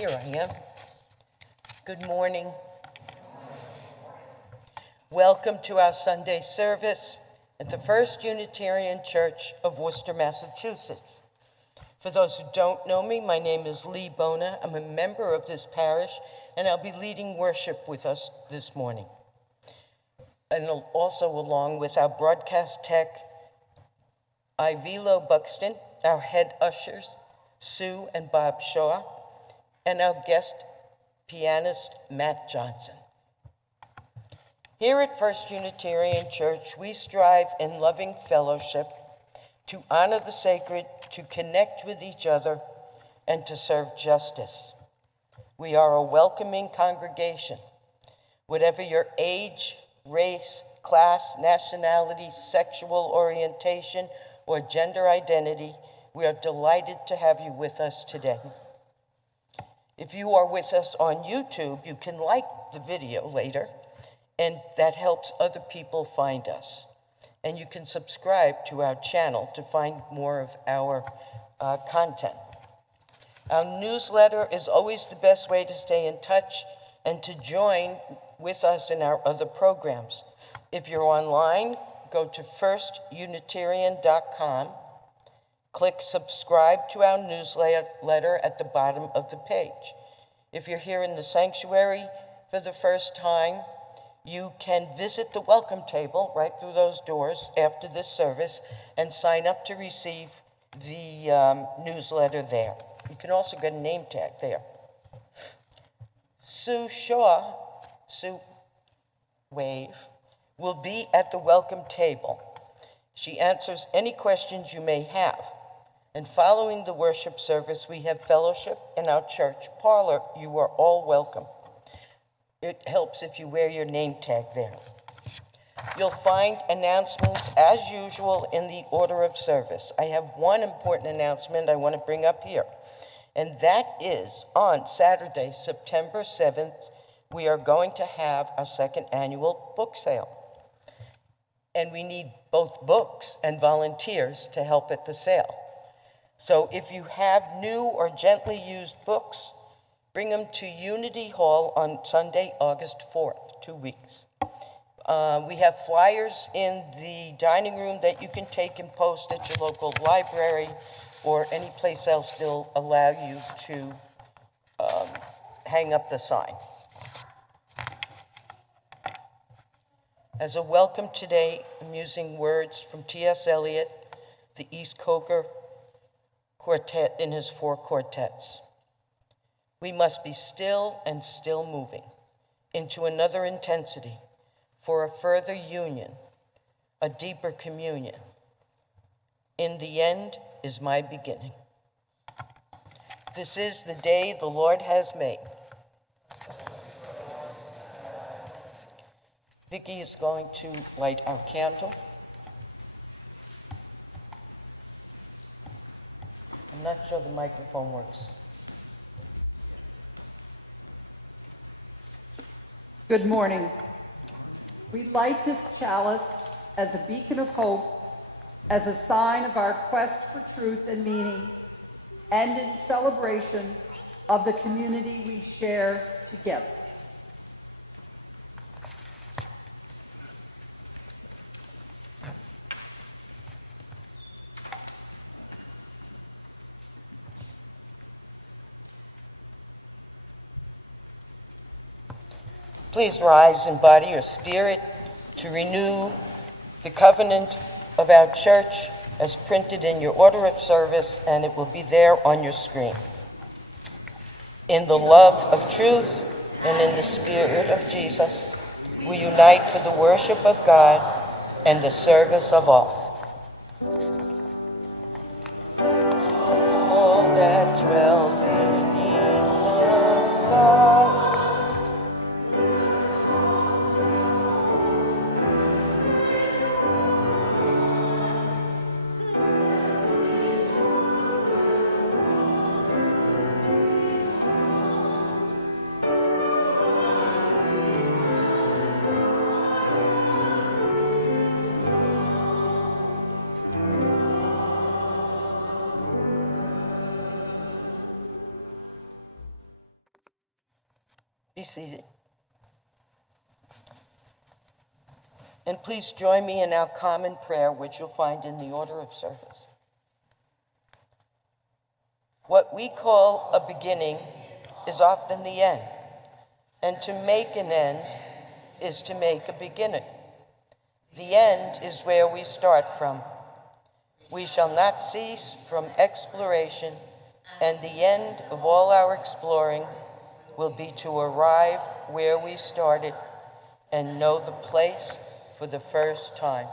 Here I am. Good morning. Welcome to our Sunday service at the First Unitarian Church of Worcester, Massachusetts. For those who don't know me, my name is Bona. I'm a member of this parish, and I'll be leading worship with us this morning. And also along with our broadcast tech, Ivilo Buxton, our head ushers, Sue and Bob Shaw, and our guest pianist, Matt Johnson. Here at First Unitarian Church, we strive in loving fellowship to honor the sacred, to connect with each other, and to serve justice. We are a welcoming congregation. Whatever your age, race, class, nationality, sexual orientation, or gender identity, we are delighted to have you with us today. If you are with us on YouTube, you can like the video later, and that helps other people find us. And you can subscribe to our channel to find more of our content. Our newsletter is always the best way to stay in touch and to join with us in our other programs. If you're online, go to firstunitarian.com, click subscribe to our newsletter at the bottom of the page. If you're here in the sanctuary for the first time, you can visit the welcome table right through those doors after this service and sign up to receive the newsletter there. You can also get a name tag there. Sue Wave, will be at the welcome table. She answers any questions you may have. And following the worship service, we have fellowship in our church parlor. You are all welcome. It helps if you wear your name tag there. You'll find announcements as usual in the order of service. I have one important announcement I want to bring up here, and that is on Saturday, September 7th, we are going to have our second annual book sale. And we need both books and volunteers to help at the sale. So if you have new or gently used books, bring them to Unity Hall on Sunday, August 4th, 2 weeks. We have flyers in the dining room that you can take and post at your local library or any place else they'll allow you to hang up the sign. As a welcome today, I'm using words from T.S. Eliot, the East Caiger Quartet in his 4 quartets. We must be still and still moving into another intensity for a further union, a deeper communion. In the end is my beginning. This is the day the Lord has made. Vicki is going to light our candle. I'm not sure the microphone works. Good morning. We light this chalice as a beacon of hope, as a sign of our quest for truth and meaning, and in celebration of the community we share together. Please rise in body or spirit to renew the covenant of our church as printed in your order of service, and it will be there on your screen. In the love of truth and in the spirit of Jesus, we unite for the worship of God and the service of all. All that dwell beneath the sky, Be seated. And please join me in our common prayer, which you'll find in the order of service. What we call a beginning is often the end, and to make an end is to make a beginning. The end is where we start from. We shall not cease from exploration, and the end of all our exploring will be to arrive where we started and know the place for the first time.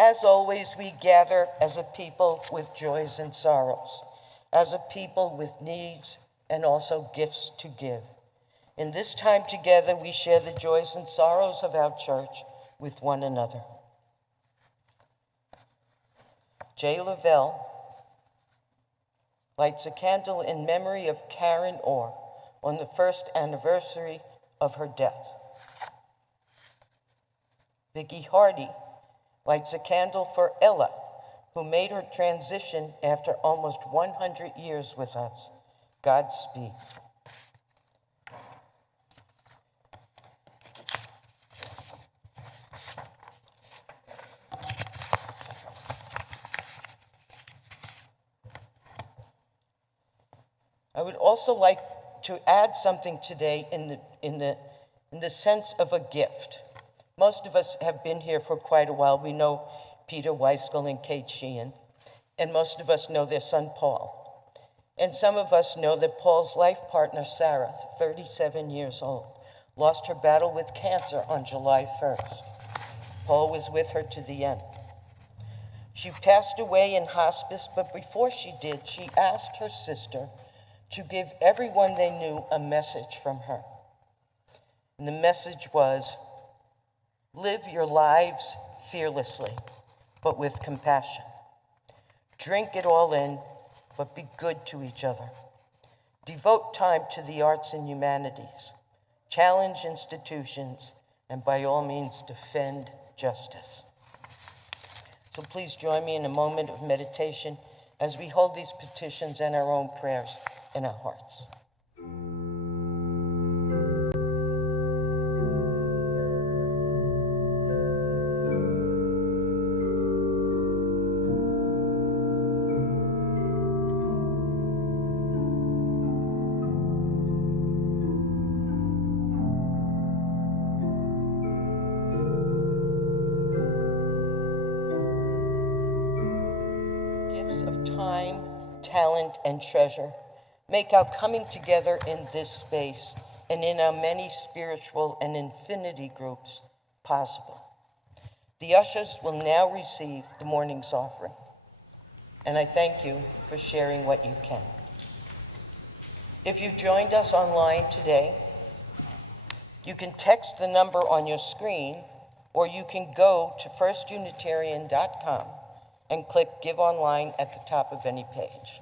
As always, we gather as a people with joys and sorrows, as a people with needs and also gifts to give. In this time together, we share the joys and sorrows of our church with one another. J. Lavelle lights a candle in memory of Karen Orr on the first anniversary of her death. Vicky Hardy lights a candle for Ella, who made her transition after almost 100 years with us. Godspeed. I would also like to add something today in the sense of a gift. Most of us have been here for quite a while. We know Peter Weiskell and Kate Sheehan, and most of us know their son, Paul. And some of us know that Paul's life partner, Sarah, 37 years old, lost her battle with cancer on July 1st. Paul was with her to the end. She passed away in hospice, but before she did, she asked her sister to give everyone they knew a message from her. And the message was, live your lives fearlessly, but with compassion. Drink it all in, but be good to each other. Devote time to the arts and humanities. Challenge institutions, and by all means, defend justice. So please join me in a moment of meditation as we hold these petitions and our own prayers in our hearts. Gifts of time, talent, and treasure make our coming together in this space and in our many spiritual and infinity groups possible. The ushers will now receive the morning's offering, and I thank you for sharing what you can. If you joined us online today, you can text the number on your screen, or you can go to firstunitarian.com and click Give Online at the top of any page.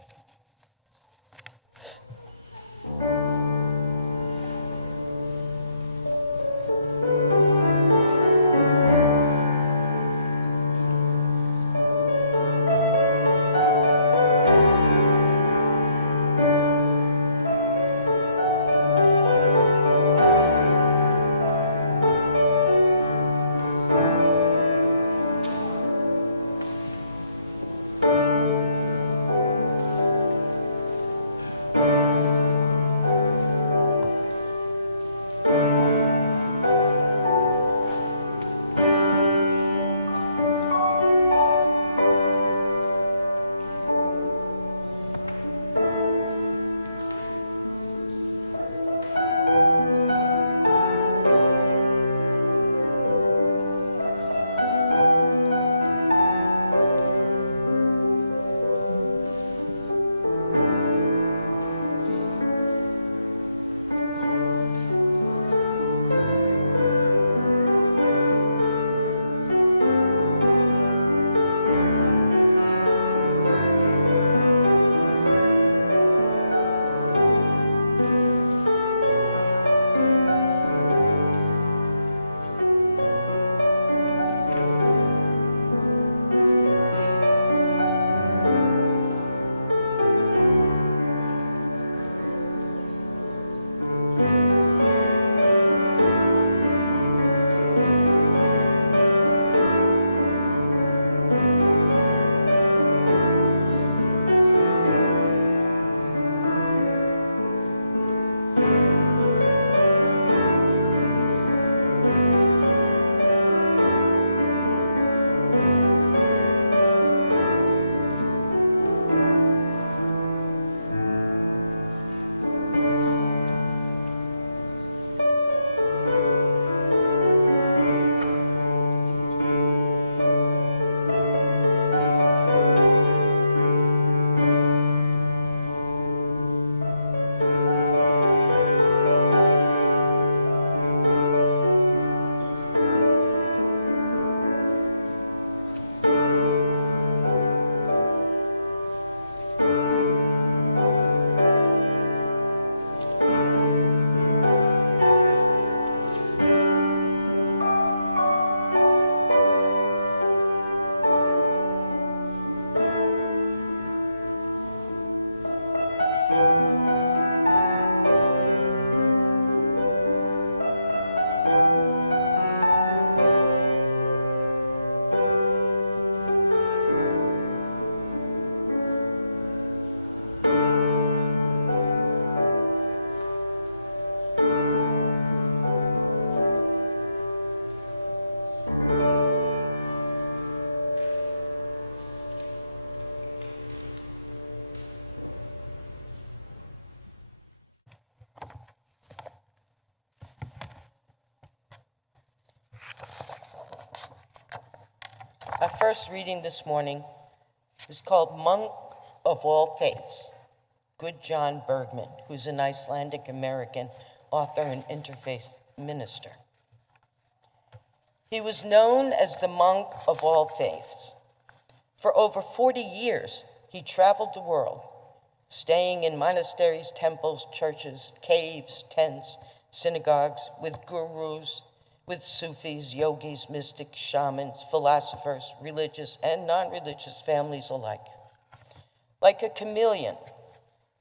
Our first reading this morning is called Monk of All Faiths, Gudjon Bergmann, who's an Icelandic-American author and interfaith minister. He was known as the monk of all faiths. For over 40 years, he traveled the world, staying in monasteries, temples, churches, caves, tents, synagogues, with gurus, with Sufis, yogis, mystics, shamans, philosophers, religious and non-religious families alike. Like a chameleon,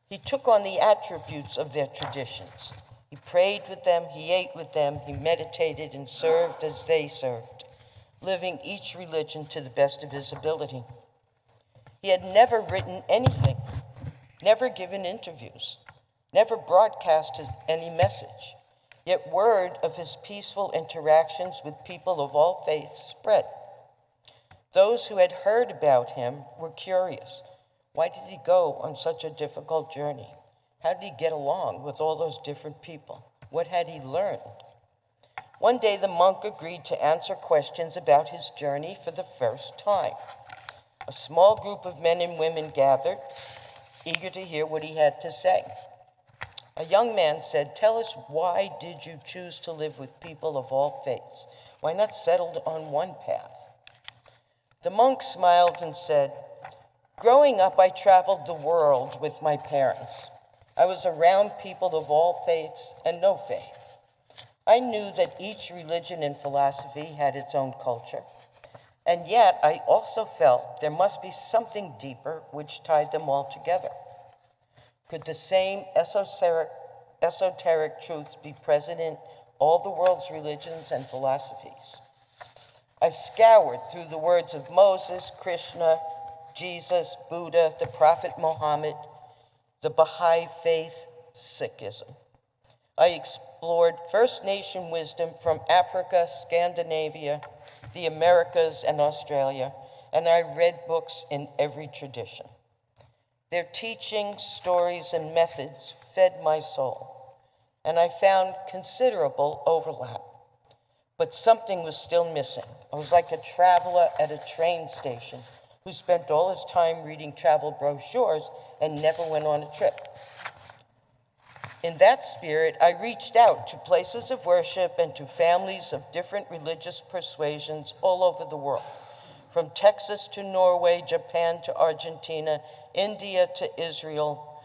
he took on the attributes of their traditions. He prayed with them, he ate with them, he meditated and served as they served, living each religion to the best of his ability. He had never written anything, never given interviews, never broadcasted any message, yet word of his peaceful interactions with people of all faiths spread. Those who had heard about him were curious. Why did he go on such a difficult journey? How did he get along with all those different people? What had he learned? One day, the monk agreed to answer questions about his journey for the first time. A small group of men and women gathered, eager to hear what he had to say. A young man said, "Tell us, why did you choose to live with people of all faiths? Why not settle on one path?" The monk smiled and said, "Growing up, I traveled the world with my parents. I was around people of all faiths and no faith. I knew that each religion and philosophy had its own culture, and yet I also felt there must be something deeper which tied them all together. Could the same esoteric truths be present in all the world's religions and philosophies? I scoured through the words of Moses, Krishna, Jesus, Buddha, the Prophet Muhammad, the Baha'i faith, Sikhism. I explored First Nation wisdom from Africa, Scandinavia, the Americas, and Australia, and I read books in every tradition. Their teachings, stories, and methods fed my soul, and I found considerable overlap. But something was still missing. I was like a traveler at a train station who spent all his time reading travel brochures and never went on a trip. In that spirit, I reached out to places of worship and to families of different religious persuasions all over the world, from Texas to Norway, Japan to Argentina, India to Israel.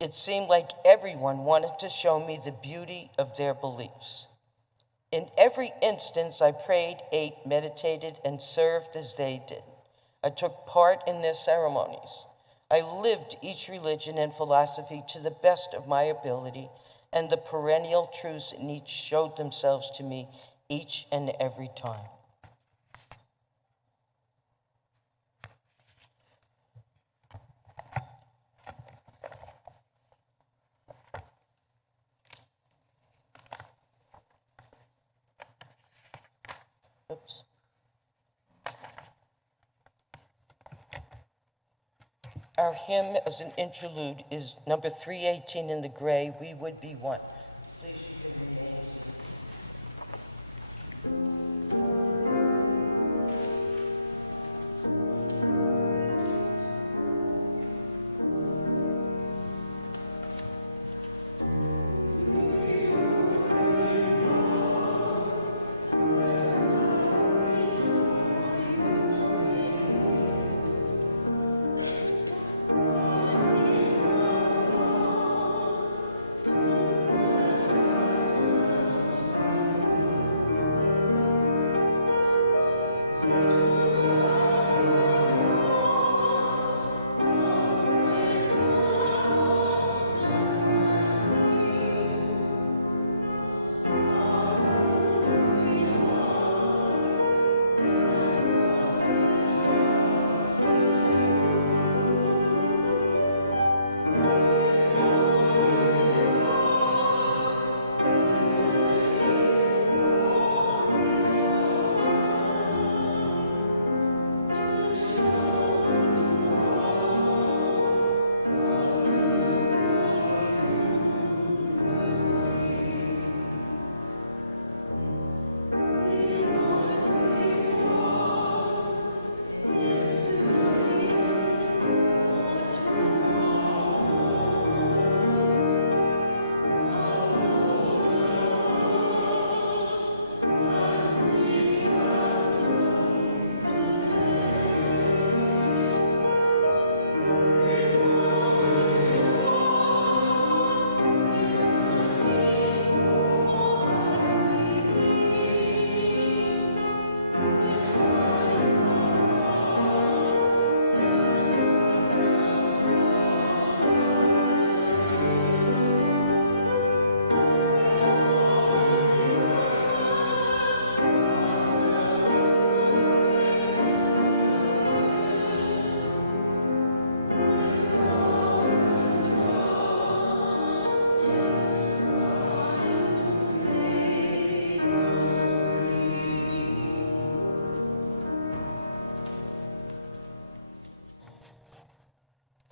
It seemed like everyone wanted to show me the beauty of their beliefs. In every instance, I prayed, ate, meditated, and served as they did. I took part in their ceremonies. I lived each religion and philosophy to the best of my ability, and the perennial truths in each showed themselves to me each and every time. Oops. Our hymn as an interlude is number 318 in the gray, "We Would Be One." Please.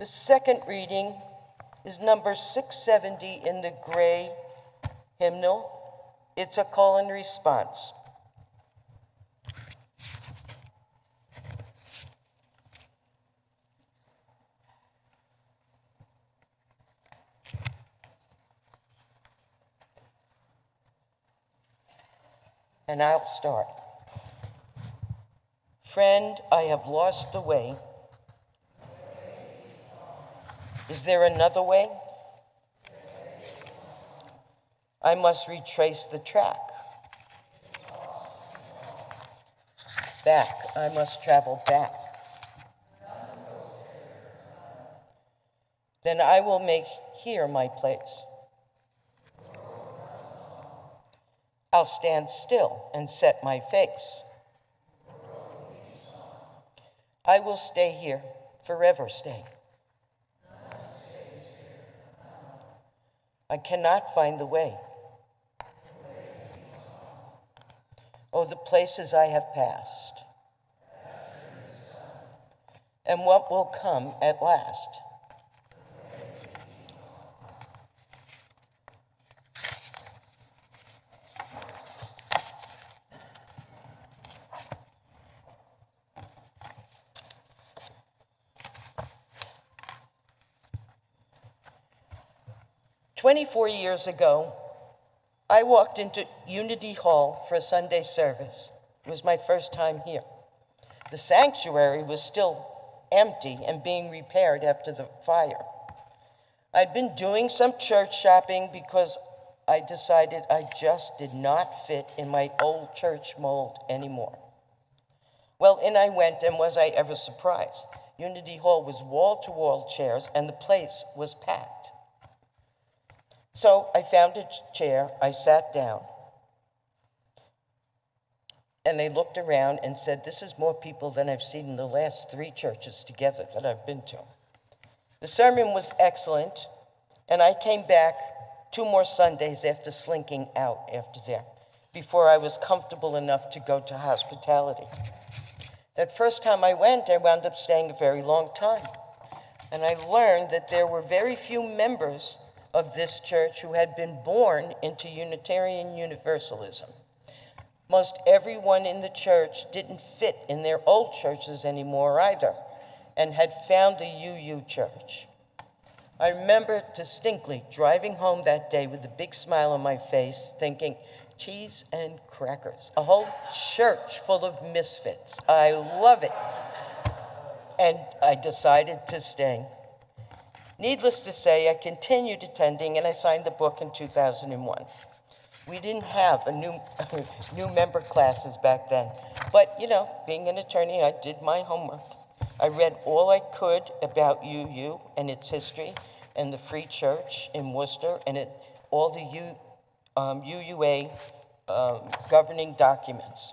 The second reading is number 670 in the gray hymnal. It's a call and response. And I'll start. Friend, I have lost the way. Is there another way? I must retrace the track. Back, I must travel back. Then I will make here my place. I'll stand still and set my face. I will stay here, forever stay. I cannot find the way. Oh, the places I have passed. And what will come at last. "24 years ago, I walked into Unity Hall for a Sunday service. It was my first time here. The sanctuary was still empty and being repaired after the fire. I'd been doing some church shopping because I decided I just did not fit in my old church mold anymore. Well, in I went, and was I ever surprised. Unity Hall was wall-to-wall chairs, and the place was packed. So I found a chair, I sat down, and they looked around and said, this is more people than I've seen in the last 3 churches together that I've been to. The sermon was excellent, and I came back 2 more Sundays after slinking out after that, before I was comfortable enough to go to hospitality. That first time I went, I wound up staying a very long time, and I learned that there were very few members of this church who had been born into Unitarian Universalism. Most everyone in the church didn't fit in their old churches anymore either, and had found the UU church. I remember distinctly driving home that day with a big smile on my face, thinking, cheese and crackers, a whole church full of misfits. I love it. And I decided to stay. Needless to say, I continued attending, and I signed the book in 2001. We didn't have a new member classes back then. But, you know, being an attorney, I did my homework. I read all I could about UU and its history and the Free Church in Worcester and all the UUA governing documents.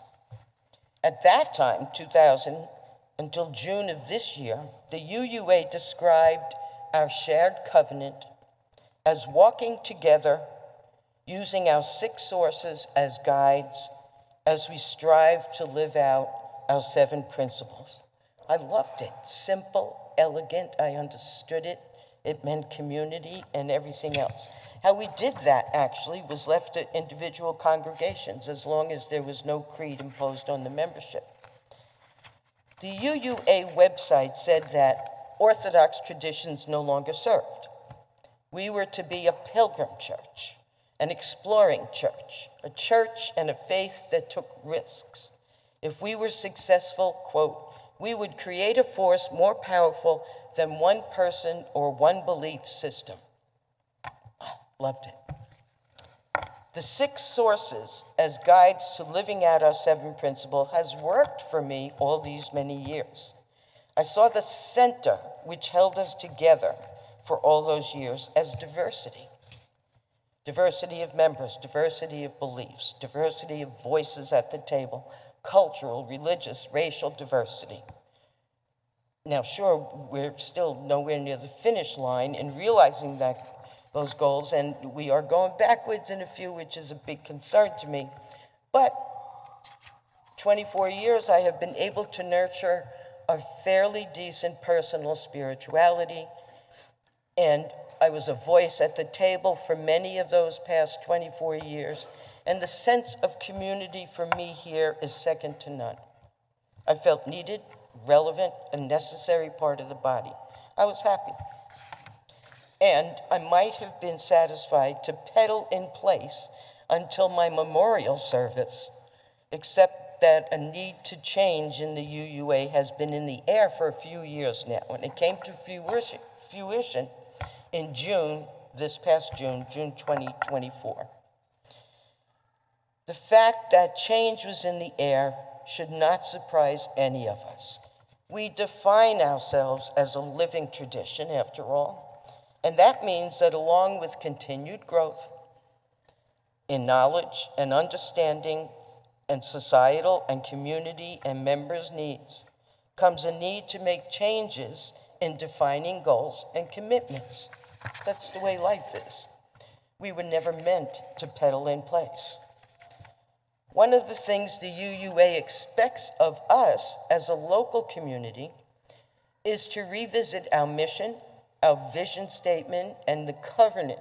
At that time, 2000, until June of this year, the UUA described our shared covenant as walking together using our 6 sources as guides as we strive to live out our 7 principles. I loved it. Simple, elegant, I understood it. It meant community and everything else. How we did that, actually, was left to individual congregations as long as there was no creed imposed on the membership. The UUA website said that Orthodox traditions no longer served. We were to be a pilgrim church, an exploring church, a church and a faith that took risks. If we were successful, quote, we would create a force more powerful than one person or one belief system. Loved it. The 6 sources as guides to living out our 7 principles has worked for me all these many years. I saw the center which held us together for all those years as diversity. Diversity of members, diversity of beliefs, diversity of voices at the table, cultural, religious, racial diversity. Now, sure, we're still nowhere near the finish line in realizing those goals, and we are going backwards in a few, which is a big concern to me. But 24 years, I have been able to nurture a fairly decent personal spirituality, and I was a voice at the table for many of those past 24 years, and the sense of community for me here is second to none. I felt needed, relevant, a necessary part of the body. I was happy. And I might have been satisfied to pedal in place until my memorial service, except that a need to change in the UUA has been in the air for a few years now. And it came to fruition in June, this past June 2024. The fact that change was in the air should not surprise any of us. We define ourselves as a living tradition, after all, and that means that along with continued growth in knowledge and understanding and societal and community and members' needs comes a need to make changes in defining goals and commitments. That's the way life is. We were never meant to pedal in place. One of the things the UUA expects of us as a local community is to revisit our mission, our vision statement, and the covenant,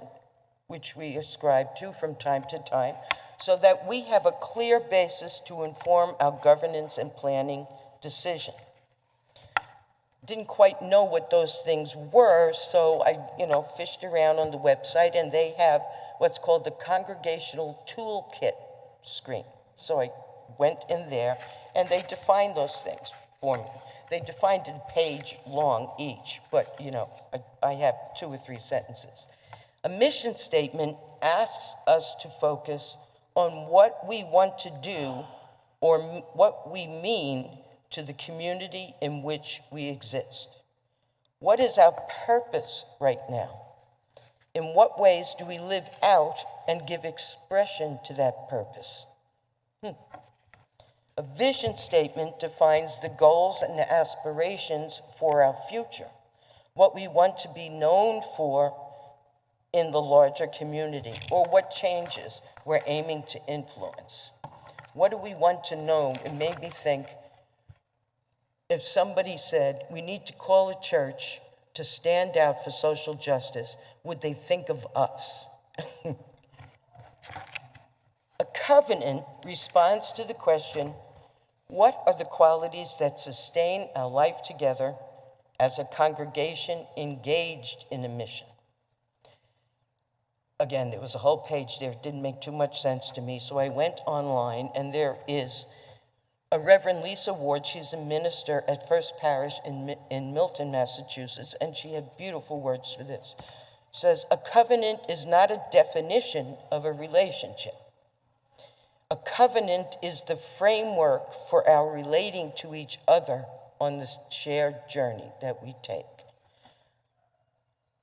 which we ascribe to from time to time, so that we have a clear basis to inform our governance and planning decision. Didn't quite know what those things were, so I, fished around on the website, and they have what's called the Congregational Toolkit screen. So I went in there, and they defined those things for me. They defined it a page long each, but I have 2 or 3 sentences. A mission statement asks us to focus on what we want to do or what we mean to the community in which we exist. What is our purpose right now? In what ways do we live out and give expression to that purpose? A vision statement defines the goals and the aspirations for our future, what we want to be known for in the larger community, or what changes we're aiming to influence. What do we want to know? It made me think, if somebody said, we need to call a church to stand out for social justice, would they think of us? A covenant responds to the question, what are the qualities that sustain our life together as a congregation engaged in a mission? Again, there was a whole page there. It didn't make too much sense to me, so I went online, and there is a Reverend Lisa Ward. She's a minister at First Parish in Milton, Massachusetts, and she had beautiful words for this. She says, a covenant is not a definition of a relationship. A covenant is the framework for our relating to each other on this shared journey that we take.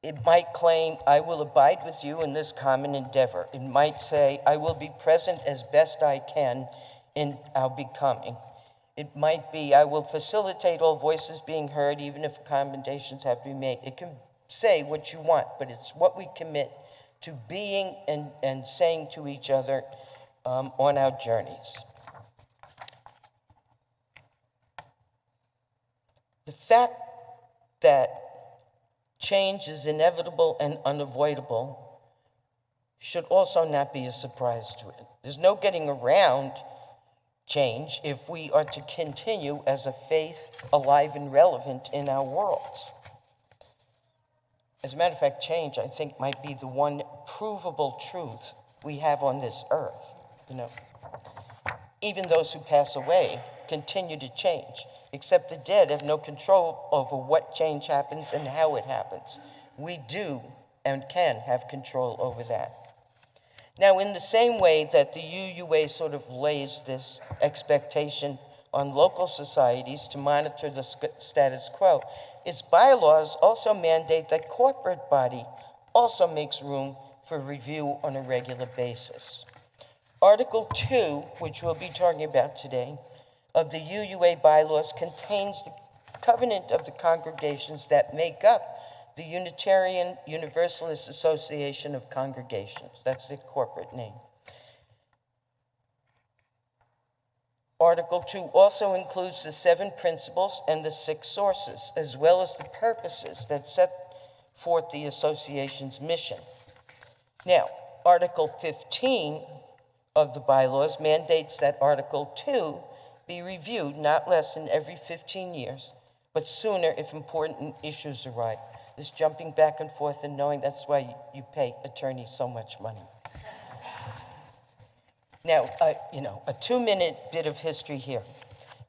It might claim, I will abide with you in this common endeavor. It might say, I will be present as best I can in our becoming. It might be, I will facilitate all voices being heard, even if accommodations have to be made. It can say what you want, but it's what we commit to being and saying to each other on our journeys. The fact that change is inevitable and unavoidable should also not be a surprise to it. There's no getting around change if we are to continue as a faith alive and relevant in our worlds. As a matter of fact, change, I think, might be the one provable truth we have on this earth. Even those who pass away continue to change, except the dead have no control over what change happens and how it happens. We do and can have control over that. Now, in the same way that the UUA sort of lays this expectation on local societies to monitor the status quo, its bylaws also mandate that corporate body also makes room for review on a regular basis. Article 2, which we'll be talking about today, of the UUA bylaws contains the covenant of the congregations that make up the Unitarian Universalist Association of Congregations. That's the corporate name. Article 2 also includes the 7 principles and the 6 sources, as well as the purposes that set forth the association's mission. Now, Article 15 of the bylaws mandates that Article 2 be reviewed not less than every 15 years, but sooner if important issues arise. This jumping back and forth and knowing that's why you pay attorneys so much money. Now, a 2-minute bit of history here.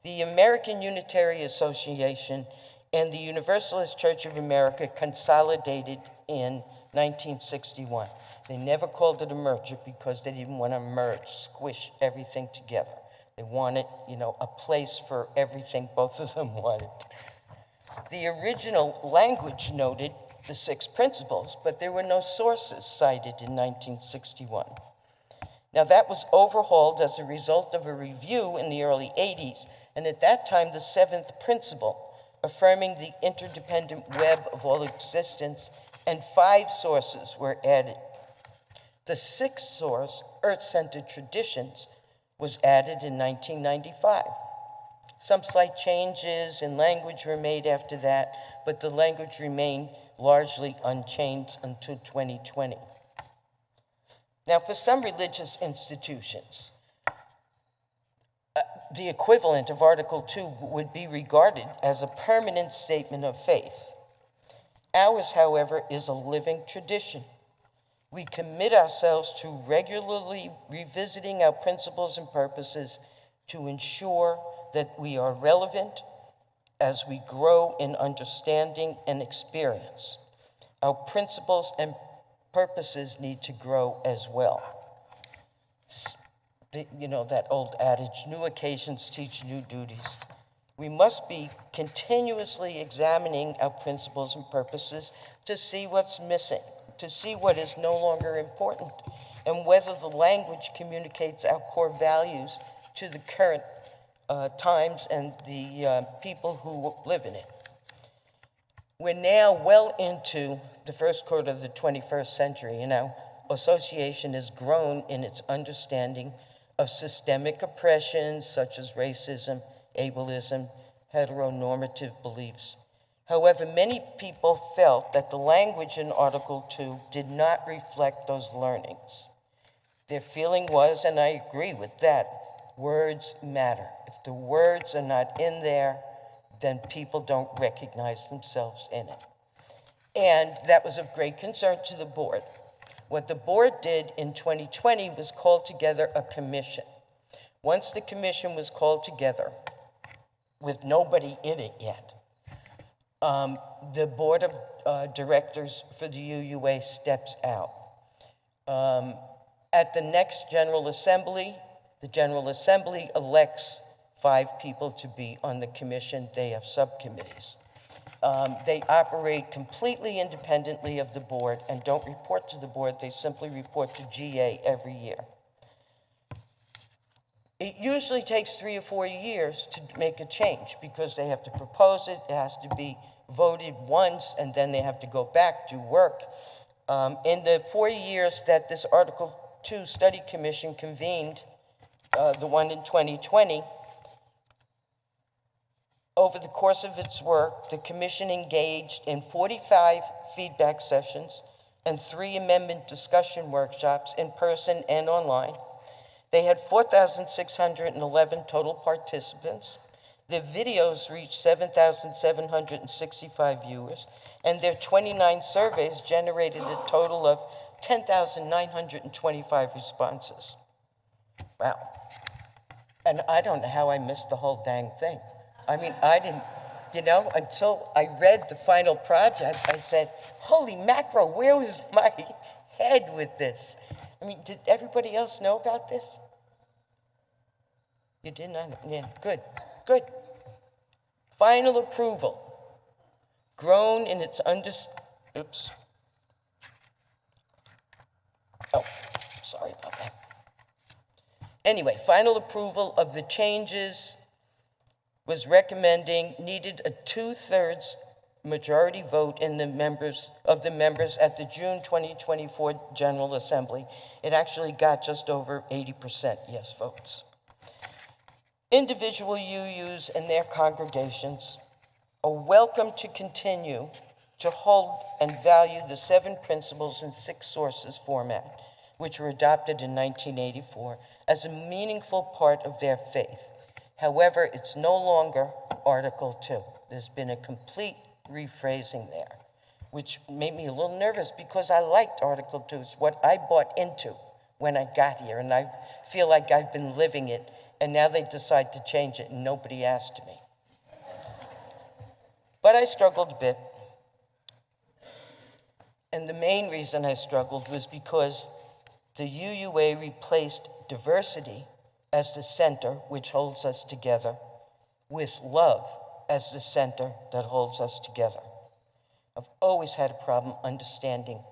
The American Unitarian Association and the Universalist Church of America consolidated in 1961. They never called it a merger because they didn't want to merge, squish everything together. They wanted, a place for everything both of them wanted. The original language noted the 6 principles, but there were no sources cited in 1961. Now, that was overhauled as a result of a review in the early 80s, and at that time, the 7th principle, affirming the interdependent web of all existence, and 5 sources were added. The 6th source, Earth-centered traditions, was added in 1995. Some slight changes in language were made after that, but the language remained largely unchanged until 2020. Now, for some religious institutions, the equivalent of Article 2 would be regarded as a permanent statement of faith. Ours, however, is a living tradition. We commit ourselves to regularly revisiting our principles and purposes to ensure that we are relevant as we grow in understanding and experience. Our principles and purposes need to grow as well. That old adage, new occasions teach new duties. We must be continuously examining our principles and purposes to see what's missing, to see what is no longer important, and whether the language communicates our core values to the current times and the people who live in it. We're now well into the first quarter of the 21st century, and our association has grown in its understanding of systemic oppressions such as racism, ableism, heteronormative beliefs. However, many people felt that the language in Article 2 did not reflect those learnings. Their feeling was, and I agree with that, words matter. If the words are not in there, then people don't recognize themselves in it. And that was of great concern to the board. What the board did in 2020 was call together a commission. Once the commission was called together, with nobody in it yet, the board of directors for the UUA steps out. At the next General Assembly, the General Assembly elects 5 people to be on the commission. They have subcommittees. They operate completely independently of the board and don't report to the board. They simply report to GA every year. It usually takes 3 or 4 years to make a change because they have to propose it. It has to be voted once, and then they have to go back, do work. In the 4 years that this Article 2 Study Commission convened, the one in 2020, over the course of its work, the commission engaged in 45 feedback sessions and 3 amendment discussion workshops in person and online. They had 4,611 total participants. Their videos reached 7,765 viewers, and their 29 surveys generated a total of 10,925 responses. Wow. And I don't know how I missed the whole dang thing. I mean, I didn't, until I read the final project, I said, holy mackerel, where was my head with this? I mean, did everybody else know about this? You didn't either? Yeah, good. Final approval. Grown in its oops. Oh, sorry about that. Anyway, final approval of the changes was needed a 2/3 majority vote in the members at the June 2024 General Assembly. It actually got just over 80% yes votes. Individual UUs and their congregations are welcome to continue to hold and value the 7 principles and 6 sources format, which were adopted in 1984, as a meaningful part of their faith. However, it's no longer Article 2. There's been a complete rephrasing there, which made me a little nervous because I liked Article 2. It's what I bought into when I got here, and I feel like I've been living it, and now they decide to change it, and nobody asked me. But I struggled a bit. And the main reason I struggled was because the UUA replaced diversity as the center which holds us together with love as the center that holds us together. I've always had a problem understanding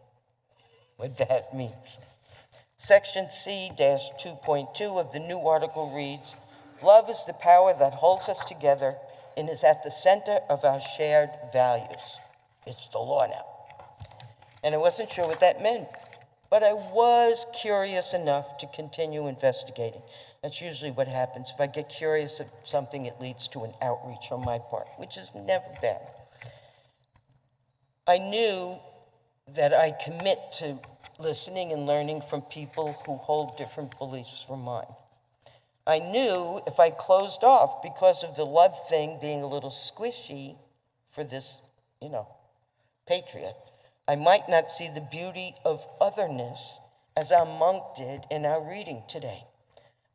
what that means. Section C-2.2 of the new article reads, "Love is the power that holds us together and is at the center of our shared values." It's the law now. And I wasn't sure what that meant, but I was curious enough to continue investigating. That's usually what happens. If I get curious of something, it leads to an outreach on my part, which is never bad. I knew that I commit to listening and learning from people who hold different beliefs from mine. I knew if I closed off because of the love thing being a little squishy for this, patriot, I might not see the beauty of otherness as our monk did in our reading today.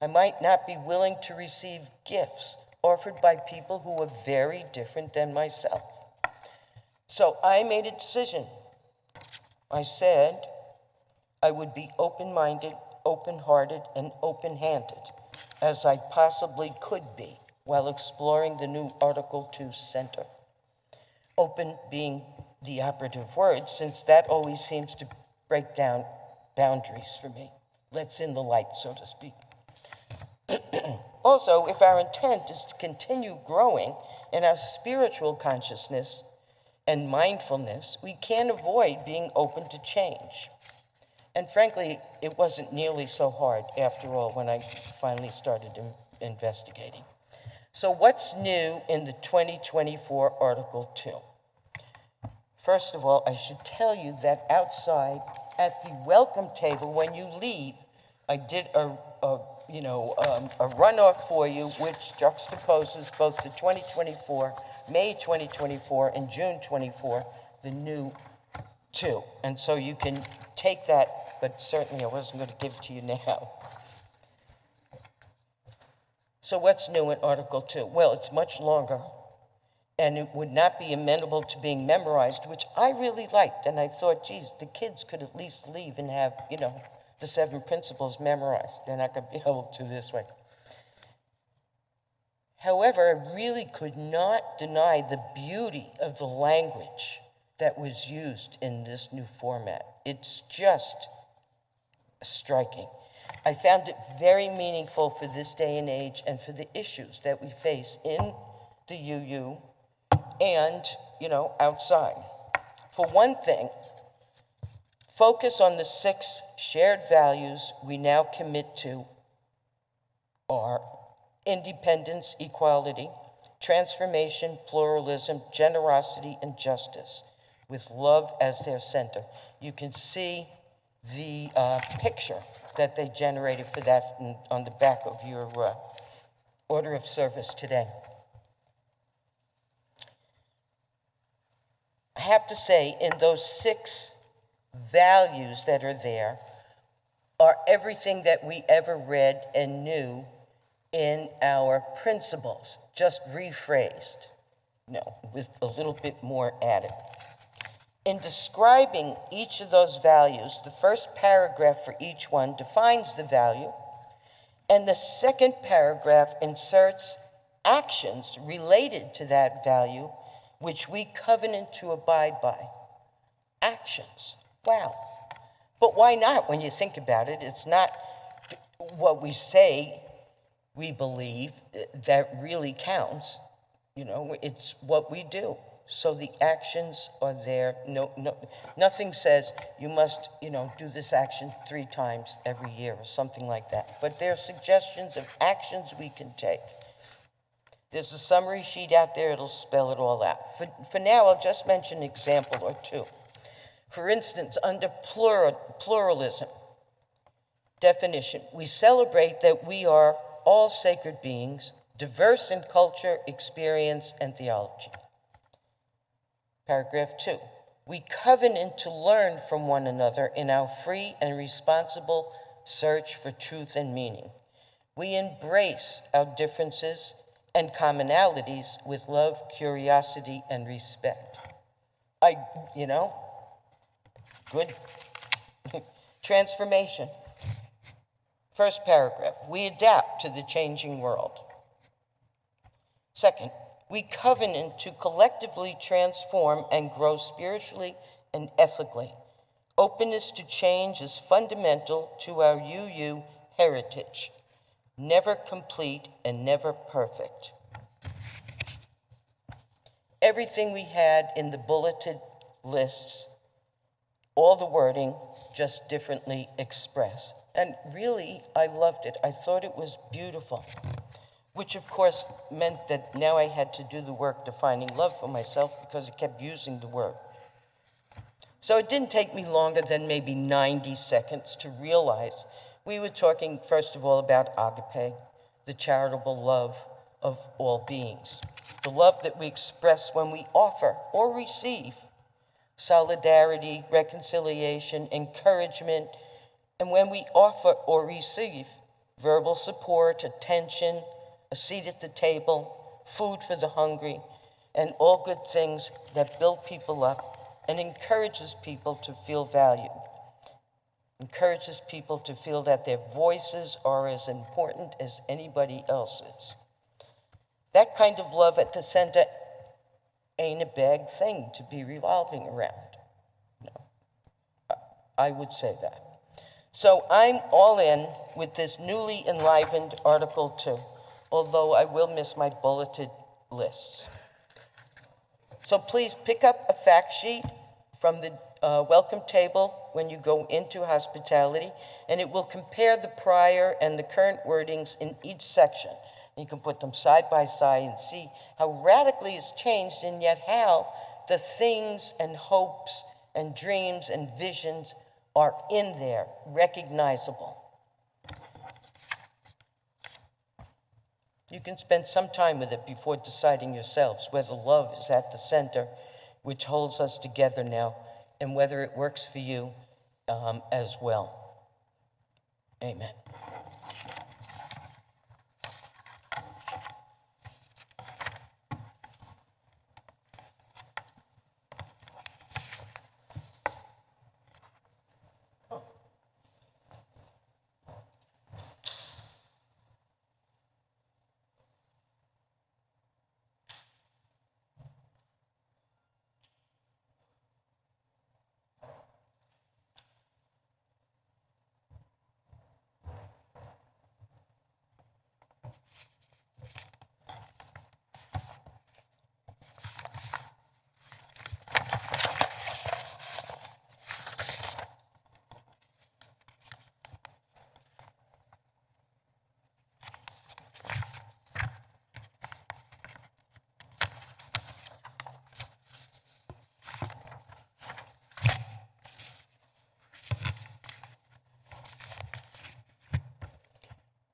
I might not be willing to receive gifts offered by people who are very different than myself. So I made a decision. I said I would be open-minded, open-hearted, and open-handed as I possibly could be while exploring the new Article 2 center. Open being the operative word, since that always seems to break down boundaries for me. Lets in the light, so to speak. Also, if our intent is to continue growing in our spiritual consciousness and mindfulness, we can't avoid being open to change. And frankly, it wasn't nearly so hard after all when I finally started investigating. So what's new in the 2024 Article 2? First of all, I should tell you that outside at the welcome table, when you leave, I did a runoff for you, which juxtaposes both the 2024, May 2024, and June 24, the new 2. And so you can take that, but certainly I wasn't going to give it to you now. So what's new in Article 2? Well, it's much longer, and it would not be amenable to being memorized, which I really liked. And I thought, geez, the kids could at least leave and have, the 7 principles memorized. They're not going to be able to this way. However, I really could not deny the beauty of the language that was used in this new format. It's just striking. I found it very meaningful for this day and age and for the issues that we face in the UU and, outside. For one thing, focus on the 6 shared values we now commit to are independence, equality, transformation, pluralism, generosity, and justice, with love as their center. You can see the picture that they generated for that on the back of your order of service today. I have to say, in those 6 values that are there are everything that we ever read and knew in our principles, just rephrased, with a little bit more added. In describing each of those values, the first paragraph for each one defines the value, and the second paragraph inserts actions related to that value which we covenant to abide by. Actions. Wow. But why not when you think about it? It's not what we say we believe that really counts. It's what we do. So the actions are there. Nothing says you must, do this action 3 times every year or something like that. But there are suggestions of actions we can take There's a summary sheet out there, it'll spell it all out. For now, I'll just mention an example or two. For instance, under pluralism definition, we celebrate that we are all sacred beings, diverse in culture, experience, and theology. Paragraph 2, we covenant to learn from one another in our free and responsible search for truth and meaning. We embrace our differences and commonalities with love, curiosity, and respect. Good. Transformation. First paragraph, we adapt to the changing world. Second, we covenant to collectively transform and grow spiritually and ethically. Openness to change is fundamental to our UU heritage. Never complete and never perfect. Everything we had in the bulleted lists, all the wording, just differently expressed. And really, I loved it. I thought it was beautiful, which of course meant that now I had to do the work defining love for myself because it kept using the word. So it didn't take me longer than maybe 90 seconds to realize we were talking, first of all, about agape, the charitable love of all beings, the love that we express when we offer or receive solidarity, reconciliation, encouragement, and when we offer or receive verbal support, attention, a seat at the table, food for the hungry, and all good things that build people up and encourages people to feel valued, encourages people to feel that their voices are as important as anybody else's. That kind of love at the center ain't a bad thing to be revolving around. No, I would say that. So I'm all in with this newly enlivened Article 2, although I will miss my bulleted lists. So please pick up a fact sheet from the welcome table when you go into hospitality, and it will compare the prior and the current wordings in each section. You can put them side by side and see how radically it's changed, and yet how the things and hopes and dreams and visions are in there, recognizable. You can spend some time with it before deciding yourselves whether love is at the center, which holds us together now, and whether it works for you as well. Amen.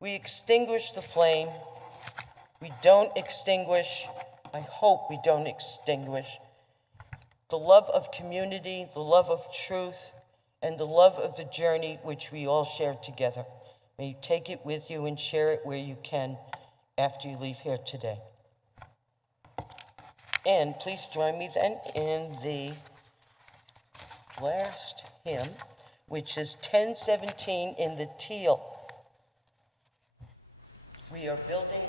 We extinguish the flame. We don't extinguish, I hope we don't extinguish, the love of community, the love of truth, and the love of the journey which we all share together. May you take it with you and share it where you can after you leave here today. And please join me then in the last hymn, which is 1017 in the teal. We are building